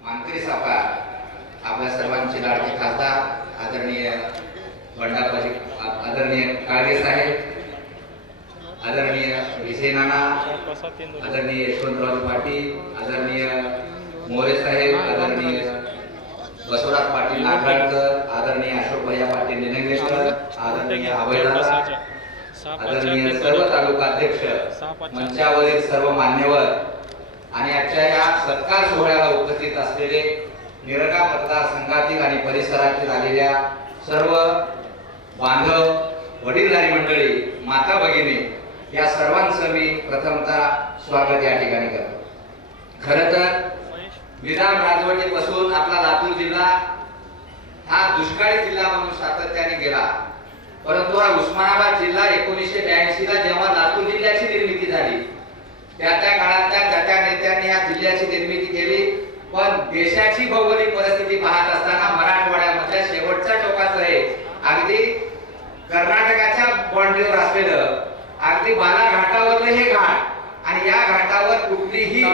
मानकरी सावकार आपल्या सर्वांचे लाडके खासदार आदरणीय बंडापाजी आदरणीय काळगे साहेब आदरणीय विजय नाना आदरणीय यशवंतराव पाटील आदरणीय मोरे साहेब आदरणीय बसवराज पाटील नागराळकर आदरणीय अशोक भैया पाटील निलंगेकर आदरणीय अभयदादा आदरणीय सर्व तालुका अध्यक्ष मंचावरील सर्व मान्यवर आणि आजच्या या सत्कार सोहळ्याला उपस्थित असलेले निरगा मतदारसंघातील आणि परिसरातील आलेल्या सर्व बांधव वडीलधारी मंडळी माता भगिनी या सर्वांचं मी प्रथमतः स्वागत या ठिकाणी करतो. खरं तर विराम राजवटीपासून आपला लातूर जिल्हा हा दुष्काळी जिल्हा म्हणून सातत्याने गेला. परंतु हा उस्मानाबाद जिल्हा एकोणीसशे ब्याऐंशी ला जेव्हा लातूर जिल्ह्याची निर्मिती झाली त्या त्या काळात त्या त्या नेत्यांनी या जिल्ह्याची निर्मिती केली. पण देशाची भौगोलिक परिस्थिती पाहत असताना मराठवाड्यामधल्या शेवटच्या टोकाचं हे अगदी कर्नाटकाच्या बॉन्ड्रीवर असलेलं अगदी बालाघाटावरलं हे घाट. आणि या घाटावर कुठलीही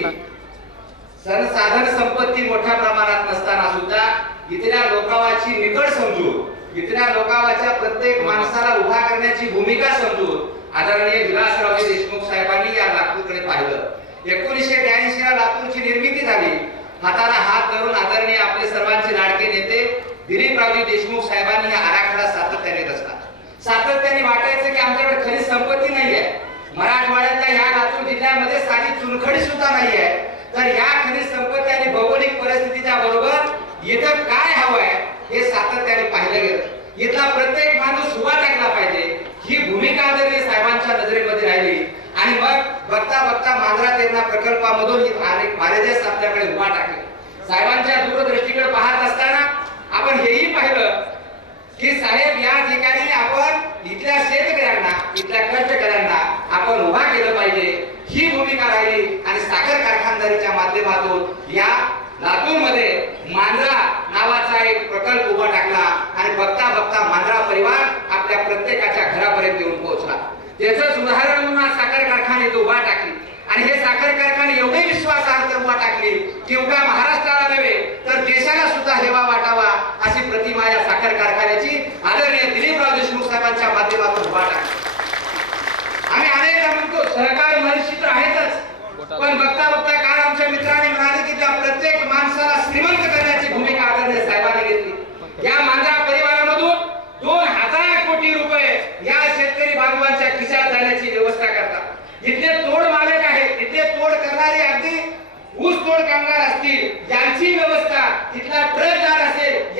संसाधन संपत्ती मोठ्या प्रमाणात नसताना सुद्धा इथल्या लोकावाची निकड समजून इथल्या लोकावाच्या प्रत्येक माणसाला उभा करण्याची भूमिका समजून आदरणीय विलासरावजी देशमुख साहेबांनी या एकोणीसशे ब्याऐंशी ला लातूरची निर्मिती झाली. हाताला हात धरून आदरणीय आपले सर्वांचे लाडके नेते दिलीपरावजी देशमुख साहेबांनी हा आराखडा सातत्याने रचला. सातत्याने वाटायचं की आमच्याकडे खरी संपत्ती नाही आहे मराठवाड्यातल्या या लातूर जिल्ह्यामध्ये साधी चुनखडी सुद्धा नाही आहे तर या खनिज संपत्ती आणि भौगोलिक परिस्थितीच्या बरोबर इथं काय हवंय हे सातत्याने पाहिलं गेलं. इथला प्रत्येक माणूस उभा टाकला पाहिजे. ही भूमिका आदरणीय साहेबांच्या नजरेमध्ये राहिली. आणि मग बघता बघता मांजरा तेरणा प्रकल्पामधून ही अनेक आपल्याकडे उभा टाकले. साहेबांच्या दूरदृष्टीकडे पाहत असताना आपण हेही पाहिलं की साहेब या ठिकाणी आपण इथल्या शेतकऱ्यांना इथल्या कष्टकऱ्यांना आपण उभा केलं पाहिजे. ही भूमिका राहिली आणि साखर कारखानदारीच्या माध्यमातून या लातूरमध्ये मांजरा नावाचा एक प्रकल्प उभा टाकला आणि बघता बघता मांजरा परिवार आपल्या प्रत्येकाच्या घरापर्यंत येऊन त्याचंच उदाहरण म्हणून साखर कारखाने उभा टाकली. आणि हे साखर कारखाने एवढे विश्वासार्थ उभा टाकली की उभ्या महाराष्ट्राला नव्हे तर देशाला सुद्धा हेवा वाटावा अशी प्रतिमा या साखर कारखान्याची आदरणीय दिलीपराव देशमुख साहेबांच्या माध्यमातून उभा टाकली. आम्ही अनेकदा म्हणतो करणारे अगदी ऊसतोड कामगार असतील यांची व्यवस्था तिथला ट्रकदार असेल